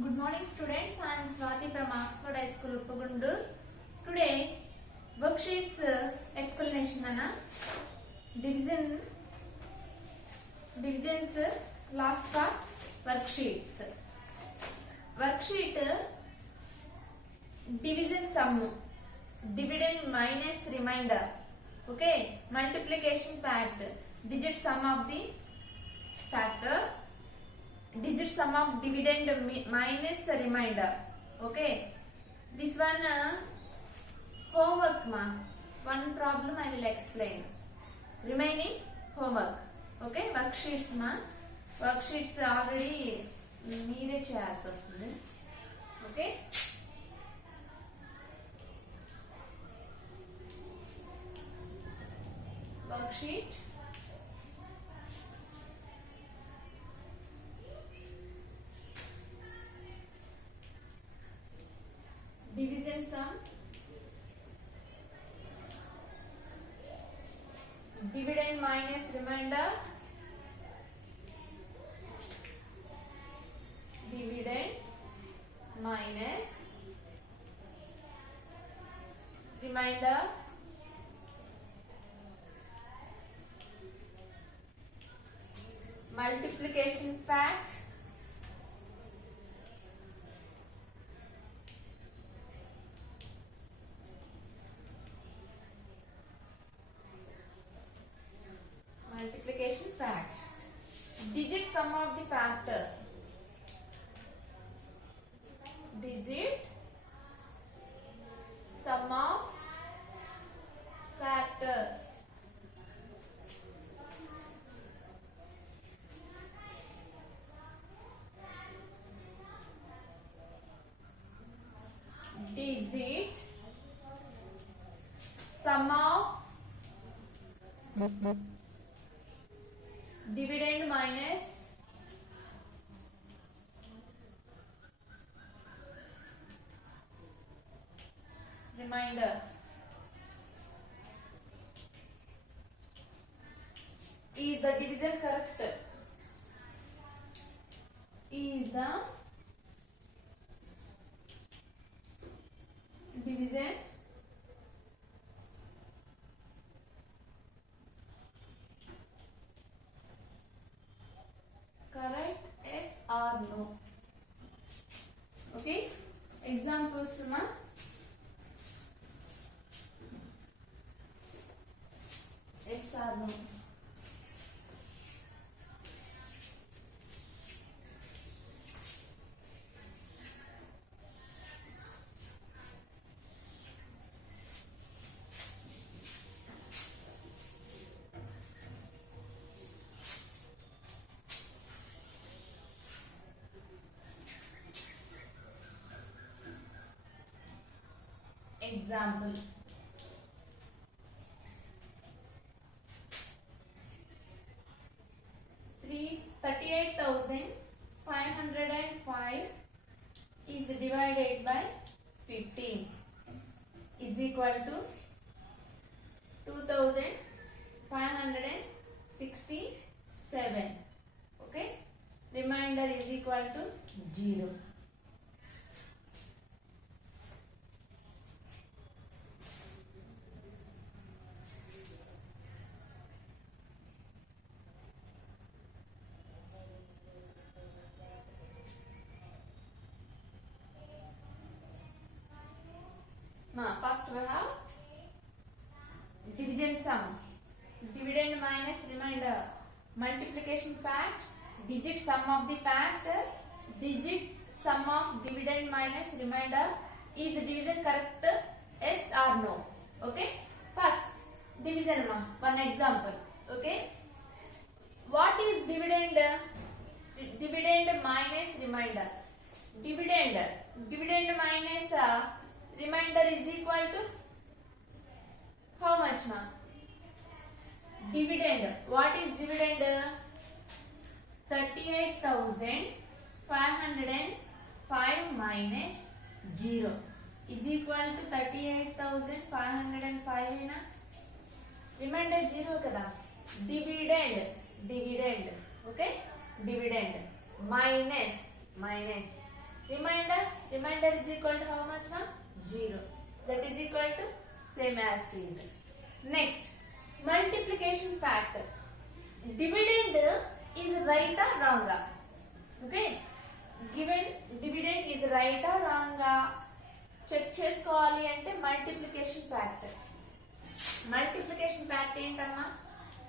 Good morning students, I am Swati from Oxford High School Uppagundu. Today worksheets explanation ana divisions last part worksheets. Worksheet division sum, dividend minus remainder, okay, multiplication fact, digit sum of the factor, digit sum of dividend minus remainder, okay. This one homework ma, one problem I will explain, remaining homework, okay. Worksheets ma, worksheets already meere cheyalsi vastundi, okay. Worksheet division sum, dividend minus remainder, dividend minus remainder, multiplication fact, multiplication fact, digit sum of the factor, digit sum of factor, digit sum of dividend minus remainder. Is the division correct? Is the division correct? Yes or no? Okay. Examples ma. Yes or no? Example. $38,505 is divided by 15 is equal to 2,567. Okay. Remainder is equal to 0. First we have division sum, dividend minus remainder, multiplication fact, digit sum of the fact, digit sum of dividend minus remainder. Is division correct? Yes or no? Okay. First division ma, one example. Okay. What is dividend? Dividend minus remainder. Dividend minus remainder is equal to how much ma? Dividend. What is dividend? 38,505 minus 0 is equal to 38,505 ina. Remainder 0 kada. Dividend. Okay. Dividend minus remainder is equal to how much, ma? 0. That is equal to same as it is. Next, multiplication factor. Dividend is right or wrong? Okay, given dividend is right or wrong, check చేసుకోవాలి అంటే multiplication factor. Multiplication factor ఏంటమ్మా?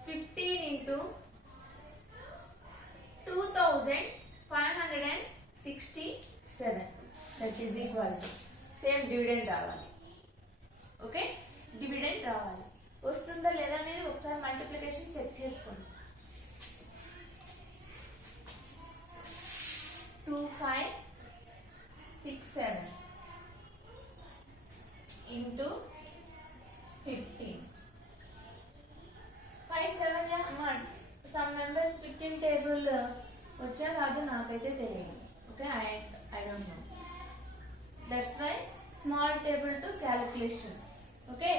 15 into 2567. That is equal to same dividend రావాలి. Okay, dividend రావాలి. వస్తుందా లేదా అనేది ఒకసారి multiplication check చేసుకోండి. 2567 into 15. 57 some members 15 table వచ్చా కాదు నాకైతే తెలియదు. Okay, I don't know. That's why small table to calculation. Okay,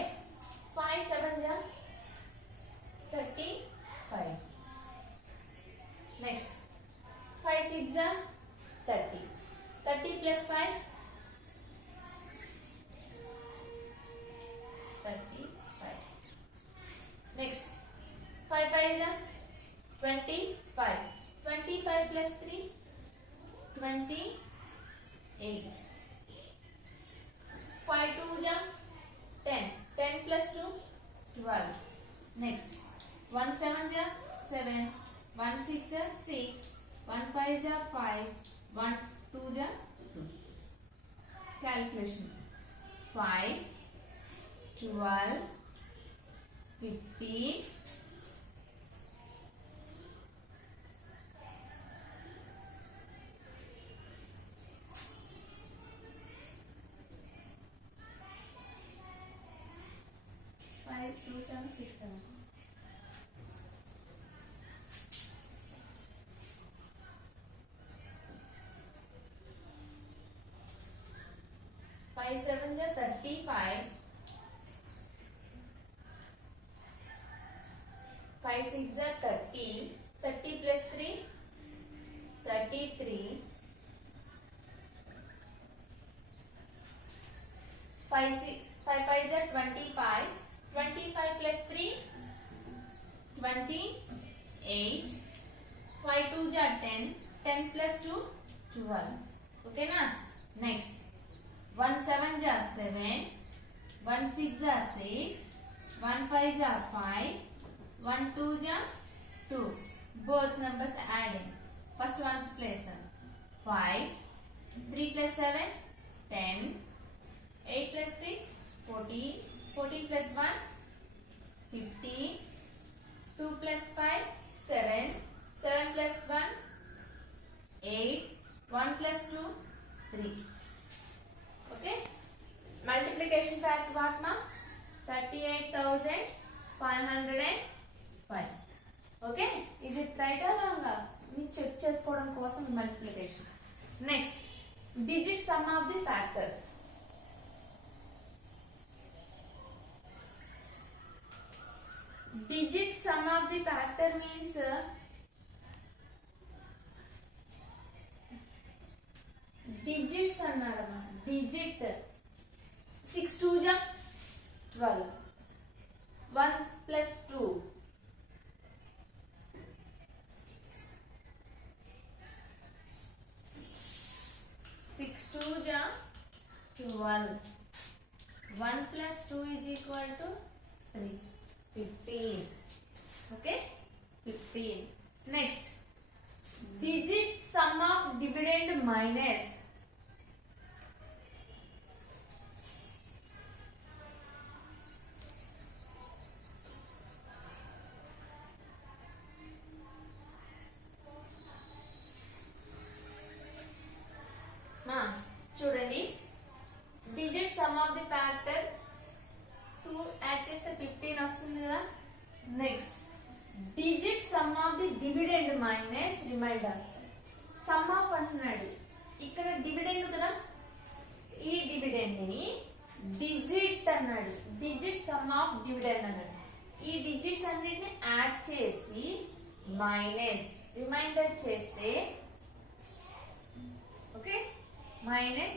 5 7 35. Next, 5 6 30. 30 plus 5 35. Next, 5 5 25. 25 plus 3 28. 5 2 10. 10 plus 2 12. Next, 1 7 7. 1 6 6. 1 5 5. 1 2 2. Calculation. 5 12 15 5 2 7 6 7. Five 7 35. 5 6 30. 30 plus 3 33. 5 5 5 25. 25 plus 3 28. 5 2 10. 10 plus 2 12. Okay na? Next, 1 7 7. 1 6 6. 1 5 5. 1 2 2. Both numbers adding. First one's place. 5. 3 plus 7 10. 8 plus 6 14. 14 plus 1 15. 2 plus 5 7. 7 plus 1 8. 1 plus 2 3. Okay, multiplication factor what ma? 38,505. Okay, is it right or wrong? మీరు check చేసుకోవడం కోసం multiplication. Next, digit sum of the factors. Digit sum of the factor means digits అన్నాడమ్మా. Digit 6 2 12. 1 plus 2. 6 2 12. 1 plus 2 is equal to 3. 15. Okay, 15. Next, digit sum of dividend minus. చూడండి, digit sum of the factor 2 add చేస్తే 15 వస్తుంది కదా. Next, digit sum of the dividend minus remainder. Sum of అంటున్నాడు, ఇక్కడ డివిడెండ్ కదా, ఈ డివిడెండ్ ని డిజిట్ అన్నాడు. డిజిట్ సమ్ ఆఫ్ డివిడెండ్ అన్నాడు. ఈ డిజిట్స్ అన్నిటిని యాడ్ చేసి మైనస్ రిమైండర్ చేస్తే okay minus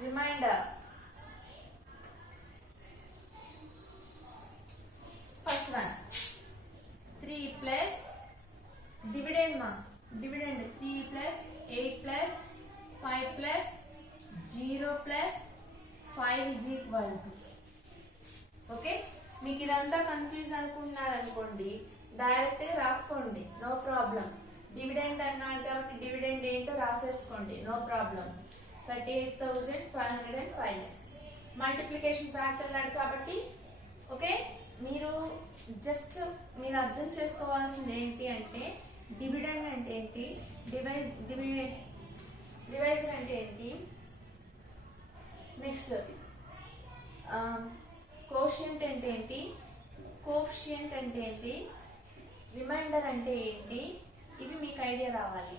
remainder. First one 3 plus dividend ma dividend 3 plus 8 plus 5 plus 0 plus 5 is equal to. ఓకే, మీకు ఇదంతా కన్ఫ్యూజ్ అనుకుంటున్నారనుకోండి, డైరెక్ట్ రాసుకోండి, నో ప్రాబ్లం. డివిడెండ్ అన్నాడు కాబట్టి డివిడెండ్ ఏంటో రాసేసుకోండి, నో ప్రాబ్లం. 38,505. మల్టిప్లికేషన్ ఫ్యాక్టర్ అన్నాడు కాబట్టి ఓకే, మీరు జస్ట్ మీరు అర్థం చేసుకోవాల్సింది ఏంటి అంటే డివిడెండ్ అంటే ఏంటి, డివైజర్ అంటే ఏంటి, నెక్స్ట్ కోషియంట్ అంటే ఏంటి, కోఫిషియంట్ అంటే ఏంటి, రిమైండర్ అంటే ఏంటి, ఇవి మీకు ఐడియా రావాలి.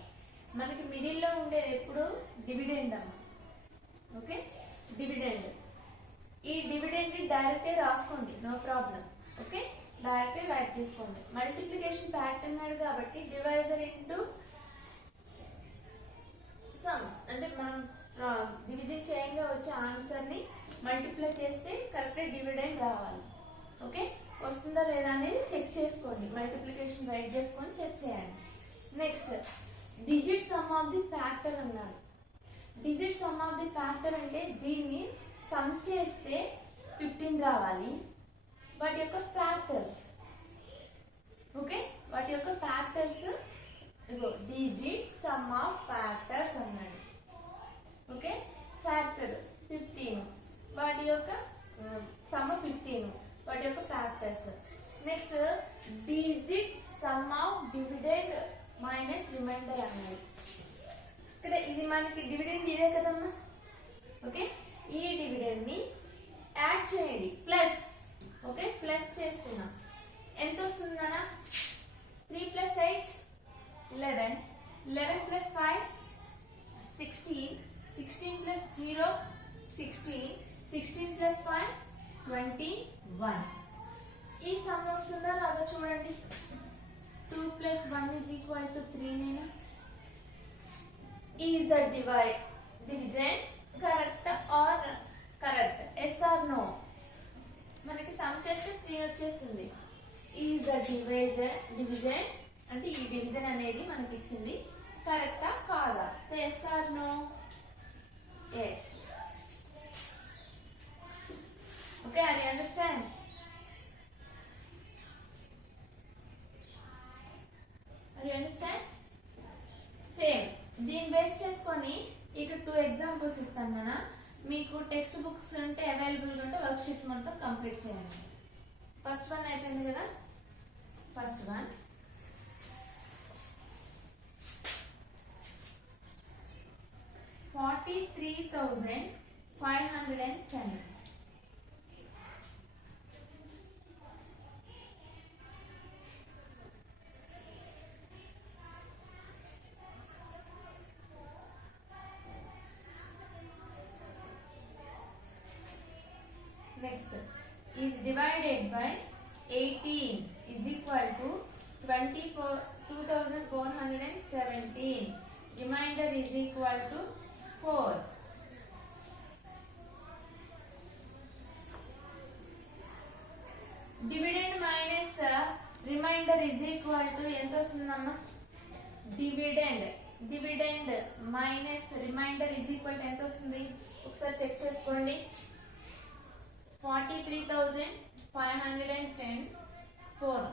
మనకి మిడిల్లో ఉండేది ఎప్పుడు డివిడెండ్ అమ్మ. Okay, dividend. ఈ డివిడెండ్ డైరెక్టే రాసుకోండి, నో ప్రాబ్లం. ఓకే, డైరెక్టే రైట్ చేసుకోండి. మల్టిప్లికేషన్ ఫ్యాక్టర్ అన్నాడు కాబట్టి డివైజర్ ఇంటూ సమ్, అంటే మనం డివిజన్ చేయంగా వచ్చే ఆన్సర్ ని మల్టిప్లై చేస్తే కరెక్ట్ డివిడెండ్ రావాలి. ఓకే, వస్తుందా లేదా అనేది చెక్ చేసుకోండి, మల్టిప్లికేషన్ రైట్ చేసుకొని చెక్ చేయండి. Next digit sum of the factor అన్నారు. Digit sum of the factor అంటే దీన్ని సమ్ చేస్తే 15 రావాలి. వాటి యొక్క ఫ్యాక్టర్స్, ఓకే, వాటి యొక్క factors digit sum of factors అన్నాడు. ఓకే, ఫ్యాక్టర్ 15, వాటి యొక్క సమ్ 15, వాటి యొక్క factors. Next digit sum of dividend minus remainder అన్నాడు. ఇక్కడ ఇది మనకి డివిడెండ్ ఇదే కదమ్మా. ఓకే, ఈ డివిడెండ్ ని యాడ్ చేయండి, ప్లస్. ఓకే, ప్లస్ చేస్తున్నాం. ఎంత వస్తుందన్నా? 3 plus 8 11, 11 plus 5 16, 16 plus 0 16, 16 plus 5 21. ఈ సమ్ వస్తుందా రాదా చూడండి. 2 plus 1 is equal to 3 నేనా? Is the division correct or correct? Yes or no? మనకి సమ్ చేస్తే 3 వచ్చేసింది. Is the division అంటే ఈ డివిజన్ అనేది మనకి ఇచ్చింది కరెక్టా కాదా? So yes or no? Yes. Okay, are you understand? Are you understand? Same దీన్ని బేస్ చేసుకొని ఇక్కడ 2 ఎగ్జాంపుల్స్ ఇస్తాను కదా. మీకు టెక్స్ట్ బుక్స్ ఉంటే అవైలబుల్గా ఉంటే వర్క్ షీట్ మొత్తం కంప్లీట్ చేయండి. ఫస్ట్ వన్ అయిపోయింది కదా. First one 43,510. Next is divided by 18 is equal to 2,417. Remainder is equal to 4. Dividend minus remainder is equal to ఎంత వస్తుందమ్మా? Dividend minus remainder is equal to ఎంత వస్తుంది? ఒకసారి చెక్ చేసుకోండి. 43,510 4.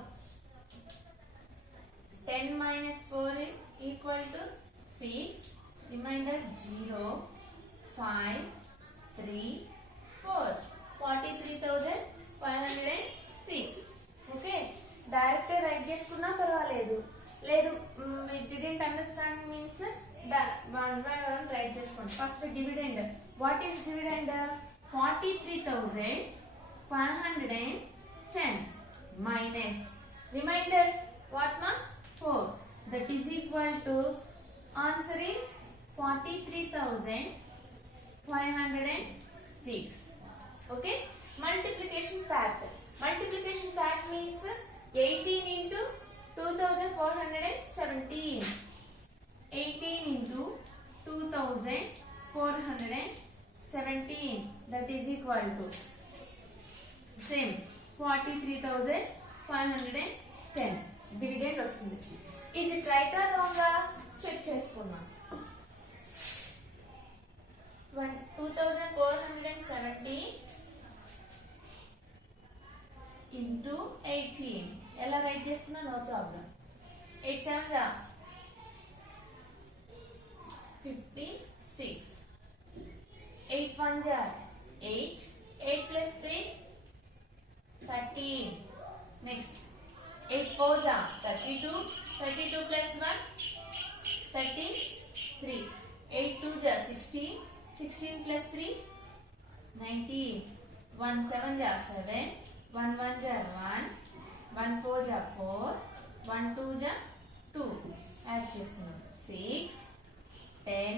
10 minus 4 equal to 6. Remainder 0 5 3 4. 43,506. ఓకే, డైరెక్ట్ రైట్ చేసుకున్నా పర్వాలేదు. లేదు didn't understand means one by one write చేసుకోండి. First dividend. What is dividend? 43,510 minus remainder what ma? 4. That is equal to answer is 43,506. Okay, multiplication fact. Multiplication fact means 18 into 2,417. 18 into 2,417. 417 that is equal to same 43,510 డివిడెండ్ వస్తుంది. ఇది right are wrong check చేసుకున్నాం. 2470 into 18 ఎలా రైట్ చేసుకున్నా no problem. 8 7 గా 56, 8 1 గా 8, 8 plus 3 13. Next 8 4 గా 32, 32 plus 1 33, 8 2 గా 16, 16 plus 3 19, 1 7 గా 7, 1 1 గా 1, 1 4 గా 4, 1 2 గా 2 యాడ్ చేసుకున్నాం. 6 10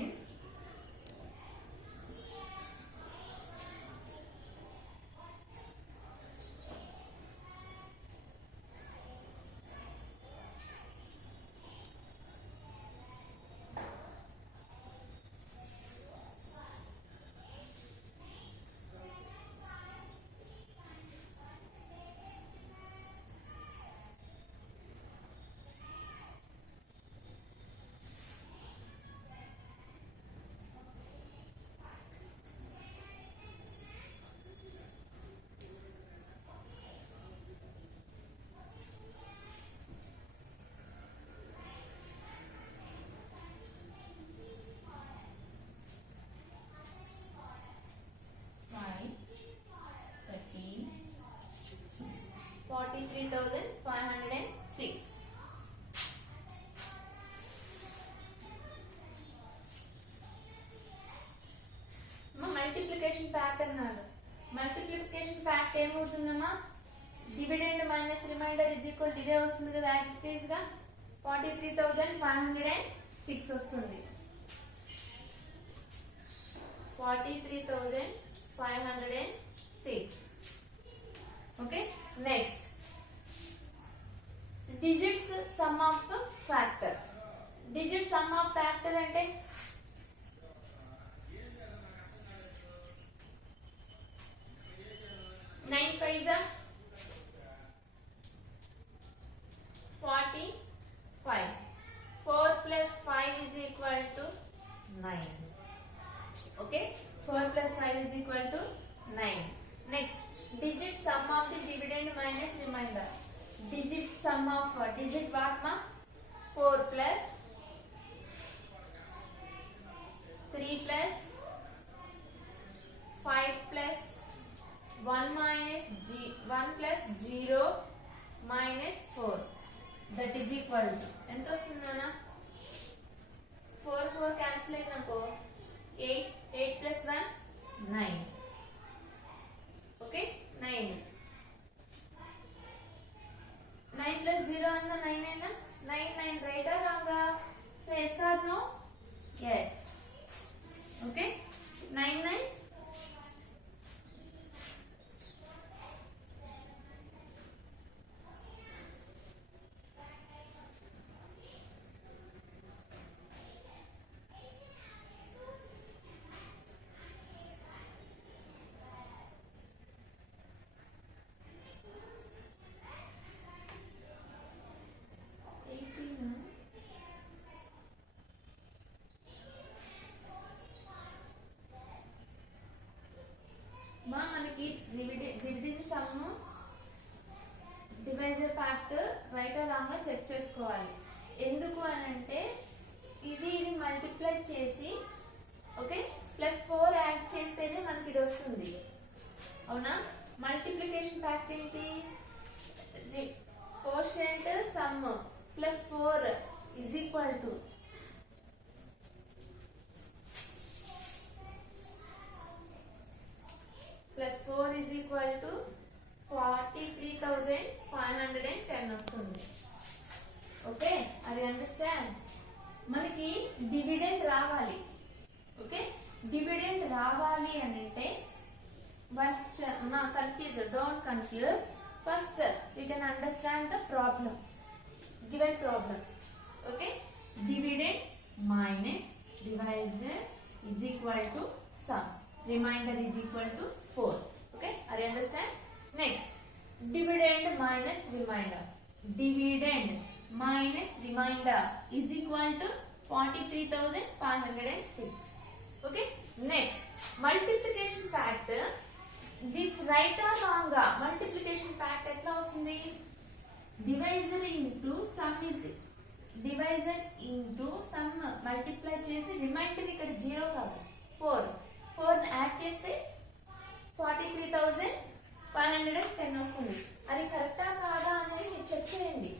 43,506. మల్టిప్లికేషన్ ఫ్యాక్ట్ అన్నారు. మల్టిప్లికేషన్ ఫ్యాక్ట్ ఏమవుతుందమ్మా? Dividend minus remainder is equal to ఇదే వస్తుంది కదా యాక్సిటీస్ గా 43,506 వస్తుంది. 43,506. Okay, next digits sum of factor. Digit sum of factor అంటే 9 5 45. 4 plus 5 is equal to 9. Okay, 4 plus 5 is equal to 9. Next, digit sum of the dividend minus remainder. Digit sum of digit what ma? 4 plus 3 plus 5 plus 1 minus 1 plus 0 minus 4 that is equal to ఎంత వస్తుందన్నా? 4 4 cancel అయినప్పుడు 8 8 plus 1 9. Okay, 9. 9 plus 0 అన్న 9 అయినా 9 9 right or wrong? So yes or no? Yes. Okay, 9 9. మనకి dividend some divisor factor right are wrong గా చెక్ చేసుకోవాలి. ఎందుకు అని అంటే ఇది మల్టిప్లై చేసి ఓకే ప్లస్ 4 యాడ్ చేస్తేనే మనకి ఇది వస్తుంది. అవునా? మల్టిప్లికేషన్ ఫ్యాక్టర్ ఏంటి? Quotient sum plus 4 is equal to plus 4 is equal to 43,510 వస్తుంది. ఓకే, అది అండర్స్టాండ్. మనకి డివిడెండ్ రావాలి. ఓకే, డివిడెండ్ రావాలి అని అంటే first don't confuse. First we can understand the problem, given problem. Okay, dividend minus divisor is equal to sum. Remainder is equal to 4. Okay, are you understand? Next, dividend minus remainder. Dividend minus remainder is equal to 43,506. Okay, next, multiplication factor. This right or wrong? Multiplication fact ఎట్లా వస్తుంది? Divisor into sum is divisor into sum multiply చేసి రిమైండర్ ఇక్కడ 0 కాదు 4 యాడ్ చేస్తే 43,510 వస్తుంది. అది కరెక్టా కాదా అనేది మీరు చెక్ చేయండి.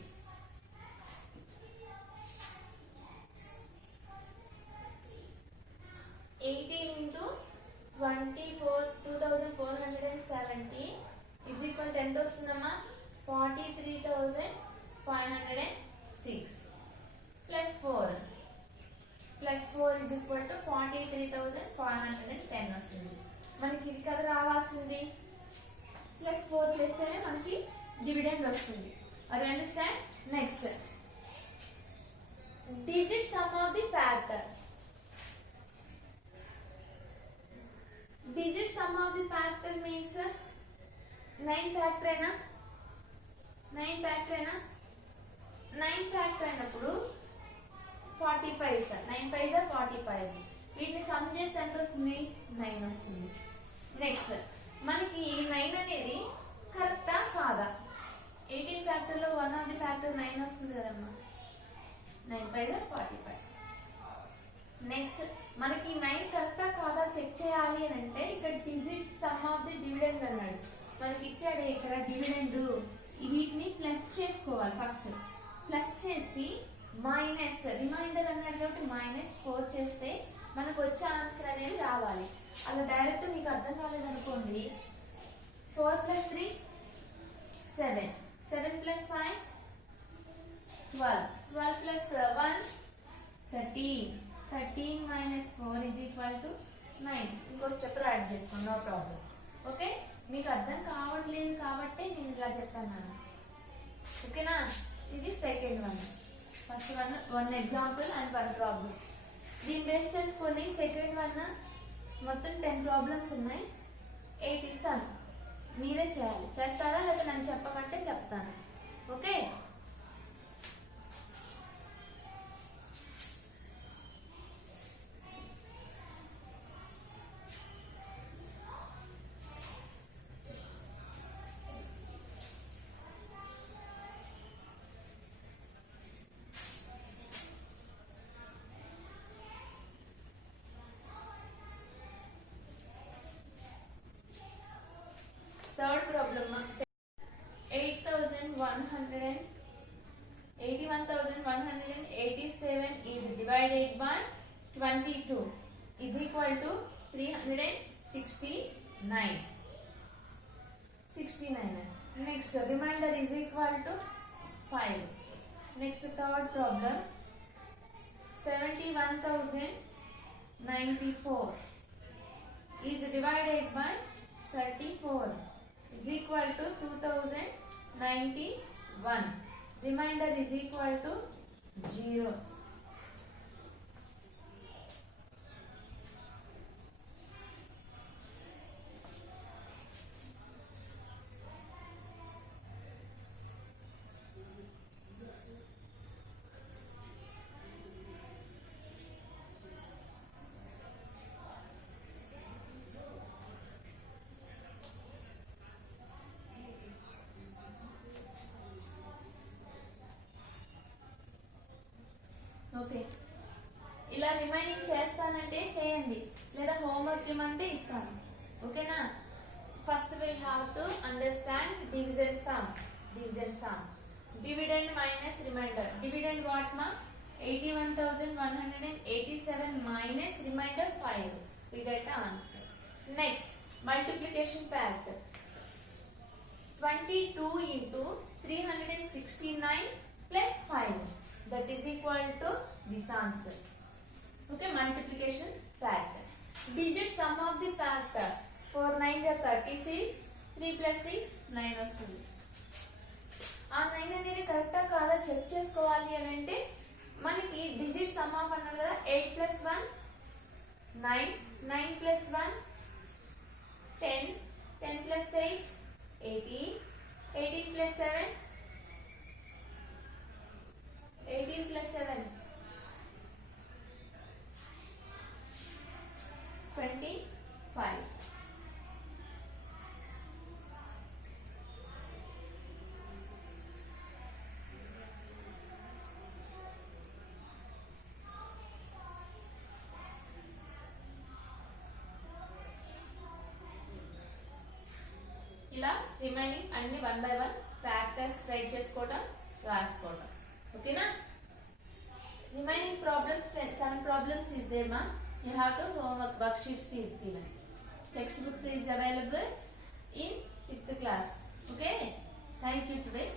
Eighteen into 24,470 is equal to ఎంత వస్తుందమ్మా? 43,506 ప్లస్ 4 ఇజ్ ఈక్వల్ టు 43,510 వస్తుంది. మనకి ఇది కదా రావాల్సింది. ప్లస్ 4 చేస్తేనే మనకి డివిడెండ్ వస్తుంది. Are you understand? Next, digit sum of the factor. Digit sum of the factor means 9 factor అయినా 9 factor అయినప్పుడు 45 సార్ 9 5 45. వీటిని సమ్ చేస్తే ఎంత వస్తుంది? 9 వస్తుంది. నెక్స్ట్, మనకి ఈ 9 అనేది కరెక్టా కాదా? 18 ఫ్యాక్టర్ లో 1 ఆఫ్ ది ఫ్యాక్టర్ 9 వస్తుంది కదమ్మా. 9 5 45. నెక్స్ట్, మనకి 9 కరెక్టా కాదా చెక్ చేయాలి అని అంటే ఇక్కడ digit sum of the dividend అన్నాడు. మనకి ఇచ్చాడు ఇక్కడ డివిడెండ్. వీటిని ప్లస్ చేసుకోవాలి. ఫస్ట్ ప్లస్ చేసి మైనస్ రిమైండర్ అన్నాడు కాబట్టి -4 చేస్తే మనకు వచ్చే ఆన్సర్ అనేది రావాలి. అలా డైరెక్ట్ మీకు అర్థం కాలేదనుకోండి, 4 + 3 7 7 + 5 12 12 + 1 13 13 - 4 is equal to 9. ఇంకో స్టెప్ యాడ్ చేసుకోండి, నో ప్రాబ్లం. ఓకే, మీకు అర్థం కావట్లేదు కాబట్టి నేను ఇలా చెప్తాను. ఓకేనా? ఇది second one. First one example and 1 ప్రాబ్లం. దీన్ని బేస్ చేసుకొని సెకండ్ వన్ మొత్తం 10 ప్రాబ్లమ్స్ ఉన్నాయి. 8 ఇస్తాను, మీరే చేయాలి. చేస్తారా లేదా నన్ను చెప్పమంటే చెప్తాను. Okay, third problem. 81,187 is divided by 22 is equal to 369. 69. Next, remainder is equal to 5. Next, third problem. 71,094 is divided by 34 is equal to 2,091. Remainder is equal to 0. ఓకే, ఇలా రిమైనింగ్ చేస్తానంటే చేయండి, లేదా హోంవర్క్ ఇవ్వమంటే ఇస్తాను. ఓకేనా? First we have to understand division sum. Dividend minus remainder. Dividend what ma? 81,187 minus remainder 5. We get the answer. Next, multiplication factor. 22 into 369 plus 5. That is equal to this answer. Okay, multiplication factor. Digit sum of the factor. 4 9 are 36. 3 plus 6 9 వస్తుంది. ఆ 9 అనేది కరెక్టా కాదా చెక్ చేసుకోవాలి అని అంటే మనకి digit sum of అన్నాడు కదా, 8 + 1 9, 9 plus 1, 10, 10 plus 8, 18, 18 plus 7, 18 plus 7, 25. ఇలా రిమైనింగ్ అన్ని 1 by 1 ఫ్యాక్టర్స్ రైట్ చేసుకోవడం రాసుకోవడం ఓకేనా remaining problems 7 problems is there ma you have to homework worksheets is given textbooks is available in 5th class okay thank you today